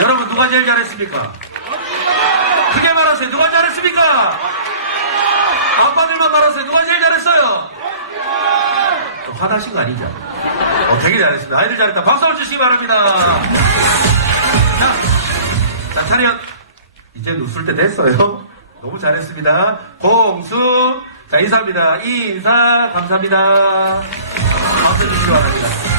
여러분 누가 제일 잘했습니까? 크게 말하세요. 누가 잘했습니까? 아빠들만 말하세요. 누가 제일 잘했어요? 좀 화나신 거 아니죠? 어, 되게 잘했습니다. 아이들 잘했다. 박수 한번 주시기 바랍니다. 자, 자, 차렷. 이제 웃을 때 됐어요. 너무 잘했습니다. 공수. 자, 인사합니다. 인사, 감사합니다. 박수 주시기 바랍니다.